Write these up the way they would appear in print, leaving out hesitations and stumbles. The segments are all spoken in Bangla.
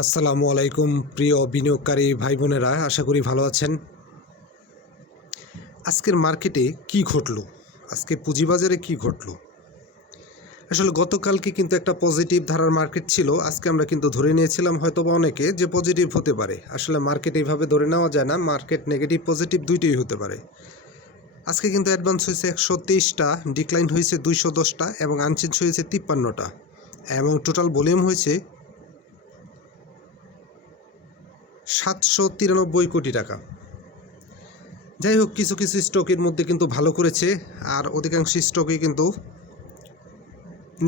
আসসালামু আলাইকুম প্রিয় বিনিয়োগকারী ভাই বোনেরা, আশা করি ভালো আছেন। আজকের মার্কেটে কি ঘটলো, আজকে পুঁজিবাজারে কি ঘটলো? আসলে গতকালকে কিন্তু একটা পজিটিভ ধারার মার্কেট ছিল। আজকে আমরা কিন্তু ধরে নিয়েছিলাম হয়তোবা অনেকে যে পজিটিভ হতে পারে। আসলে মার্কেট এইভাবে ধরে নেওয়া যায় না, মার্কেট নেগেটিভ পজিটিভ দুইটাই হতে পারে। আজকে কিন্তু অ্যাডভান্স হয়েছে 123টা, ডিক্লাইন হয়েছে 210টা এবং আনচেঞ্জ হয়েছে 53টা এবং টোটাল ভলিউম হয়েছে 793 কোটি টাকা। যাই হোক, কিছু কিছু স্টকের মধ্যে কিন্তু ভালো করেছে, আর অধিকাংশ স্টকে কিন্তু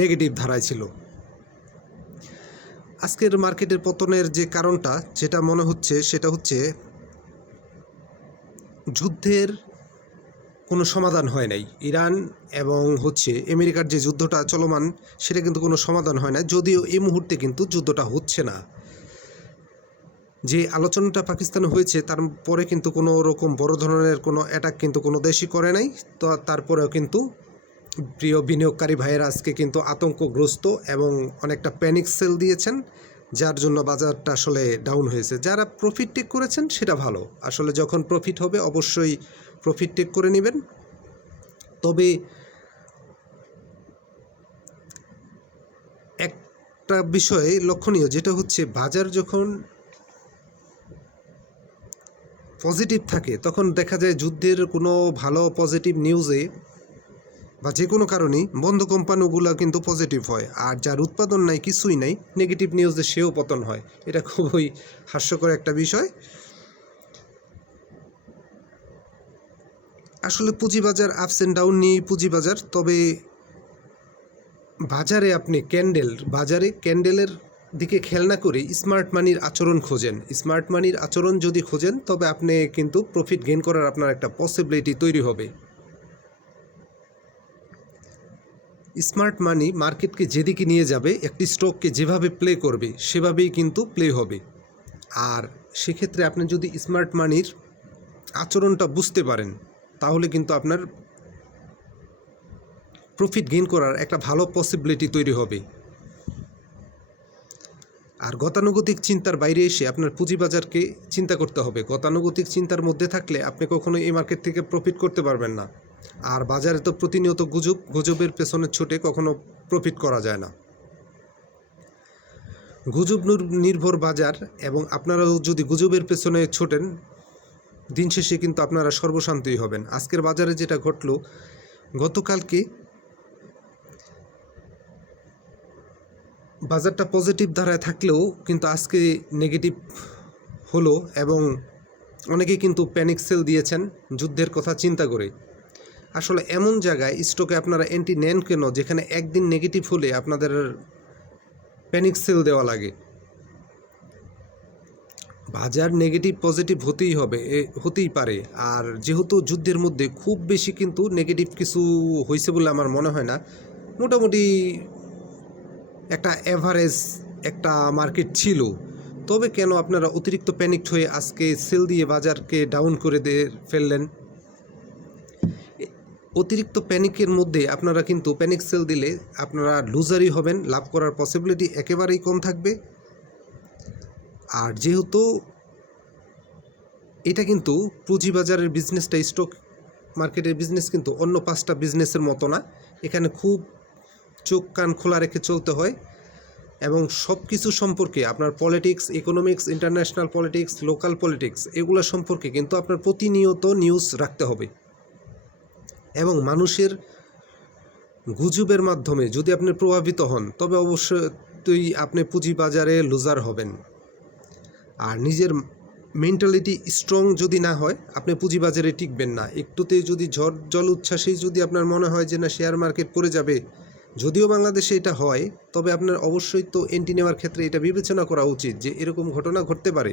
নেগেটিভ ধারায় ছিল। আজকের মার্কেটের পতনের যে কারণটা যেটা মনে হচ্ছে সেটা হচ্ছে যুদ্ধের কোনো সমাধান হয় নাই। ইরান এবং আমেরিকার যে যুদ্ধটা চলমান সেটা কিন্তু কোনো সমাধান হয় না, যদিও এই মুহূর্তে কিন্তু যুদ্ধটা হচ্ছে না। যে আলোচনাটা পাকিস্তানে হয়েছে তারপরে কিন্তু কোনো রকম বড় ধরনের কোনো অ্যাটাক কিন্তু কোনো দেশই করে নাই। তো তারপরেও কিন্তু প্রিয় বিনিয়োগকারী ভাইয়েরা আজকে কিন্তু আতঙ্কগ্রস্ত এবং অনেকটা প্যানিক সেল দিয়েছেন, যার জন্য বাজারটা আসলে ডাউন হয়েছে। যারা প্রফিট টেক করেছেন সেটা ভালো, আসলে যখন প্রফিট হবে অবশ্যই প্রফিট টেক করে নেবেন। তবে একটা বিষয়ে লক্ষণীয়, যেটা হচ্ছে বাজার যখন পজিটিভ থাকে তখন দেখা যায় যুদ্ধের কোনো ভালো পজিটিভ নিউজে বা যে কোনো কারণেই বন্ধ কোম্পানিগুলো কিন্তু পজিটিভ হয়, আর যার উৎপাদন নাই, কিছুই নাই, নেগেটিভ নিউজে সেও পতন হয়। এটা খুবই হাস্যকর একটা বিষয়। আসলে পুঁজিবাজার আপস অ্যান্ড ডাউন নিয়ে পুঁজিবাজার। তবে বাজারে ক্যান্ডেলের দিকে খেয়াল না করে স্মার্ট মানির আচরণ খোঁজেন। স্মার্ট মানির আচরণ যদি খোঁজেন তবে আপনি কিন্তু প্রফিট গেইন করার আপনার একটা পসিবিলিটি তৈরি হবে। স্মার্ট মানি মার্কেটকে যেদিকে নিয়ে যাবে, একটি স্টককে যেভাবে প্লে করবে সেভাবেই কিন্তু প্লে হবে। আর সেক্ষেত্রে আপনি যদি স্মার্ট মানির আচরণটা বুঝতে পারেন তাহলে কিন্তু আপনার প্রফিট গেইন করার একটা ভালো পসিবিলিটি তৈরি হবে। আর গতানুগতিক চিন্তার বাইরে এসে আপনার পুঁজিবাজারকে চিন্তা করতে হবে। গতানুগতিক চিন্তার মধ্যে থাকলে আপনি কখনো এই মার্কেট থেকে প্রফিট করতে পারবেন না। আর বাজারে তো প্রতিনিয়ত গুজবের পেছনে ছুটে কখনো প্রফিট করা যায় না। গুজব নির্ভর বাজার, এবং আপনারাও যদি গুজবের পেছনে ছোটেন দিন শেষে কিন্তু আপনারা সর্বশান্তই হবেন। আজকের বাজারে যেটা ঘটলো, গতকালকে বাজারটা পজিটিভ ধারায় থাকলেও কিন্তু আজকে নেগেটিভ হলো এবং অনেকেই কিন্তু প্যানিক সেল দিয়েছেন যুদ্ধের কথা চিন্তা করে। আসলে এমন জায়গায় স্টকে আপনারা এন্ট্রি নেন কেন যেখানে একদিন নেগেটিভ হলে আপনাদের প্যানিক সেল দেওয়া লাগে? বাজার নেগেটিভ পজিটিভ হতেই পারে। আর যেহেতু যুদ্ধের মধ্যে খুব বেশি কিন্তু নেগেটিভ কিছু হয়েছে বলে আমার মনে হয় না। মোটামুটি একটা অ্যাভারেজ একটা মার্কেট ছিল। তবে কেন আপনারা অতিরিক্ত প্যানিকড হয়ে আজকে সেল দিয়ে বাজারকে ডাউন করে ফেললেন? অতিরিক্ত প্যানিকের মধ্যে আপনারা কিন্তু প্যানিক সেল দিলে আপনারা লুজারই হবেন, লাভ করার পসিবিলিটি একেবারেই কম থাকবে। আর যেহেতু এটা কিন্তু পুঁজিবাজারের বিজনেসটা, স্টক মার্কেটের বিজনেস কিন্তু অন্য 5টা বিজনেসের মতো না। এখানে খুব চোখ কান খোলা রেখে চলতে হয় এবং সব কিছু সম্পর্কে আপনার politics, economics, international politics, local politics, এগুলো সম্পর্কে কিন্তু আপনার প্রতিনিয়ত নিউজ রাখতে হবে। এবং মানুষের গুজবের মাধ্যমে যদি আপনি প্রভাবিত হন তবে অবশ্যই আপনি পুঁজিবাজারে লুজার হবেন। আর নিজের মেন্টালিটি স্ট্রং যদি না হয় আপনি পুঁজিবাজারে টিকবেন না। একটুতেই যদি ঝড় জল উচ্ছ্বাসেই যদি আপনার মনে হয় যে না শেয়ার মার্কেট পড়ে যাবে, যদিও বাংলাদেশে এটা হয়, তবে আপনার অবশ্যই তো এন্ট্রি নেওয়ার ক্ষেত্রে এটা বিবেচনা করা উচিত যে এরকম ঘটনা ঘটতে পারে।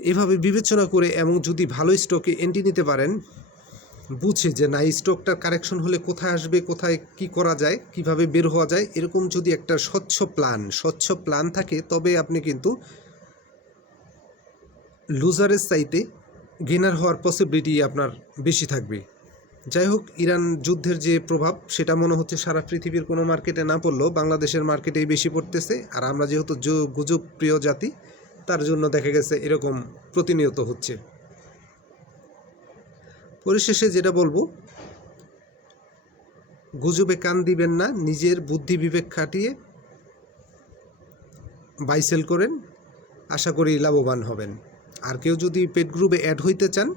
এভাবে বিবেচনা করে এবং যদি ভালো স্টকে এন্ট্রি নিতে পারেন, বুঝে যে না এই স্টকটার কারেকশন হলে কোথায় আসবে, কোথায় কি করা যায়, কিভাবে বের হওয়া যায়, এরকম যদি একটা স্বচ্ছ প্ল্যান থাকে তবে আপনি কিন্তু লুজারের চাইতে গেনার হওয়ার পসিবিলিটি আপনার বেশি থাকবে। যাই হোক, ইরান যুদ্ধের যে প্রভাব সেটা মনে হচ্ছে সারা পৃথিবীর কোনো মার্কেটে না পড়লেও বাংলাদেশের মার্কেটেই বেশি পড়তেছে। আর আমরা যেহেতু গুজব প্রিয় জাতি, তার জন্য দেখা গেছে এরকম প্রতিনিয়ত হচ্ছে। পরিশেষে যেটা বলবো, গুজবে কান দিবেন না, নিজের বুদ্ধি বিবেক খাটিয়ে বাই সেল করেন, আশা করি লাভবান হবেন। আর কেউ যদি পেড গ্রুপে অ্যাড হইতে চান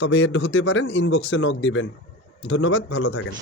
তবে অ্যাড হতে পারেন, ইনবক্সে নক দিবেন। ধন্যবাদ, ভালো থাকেন।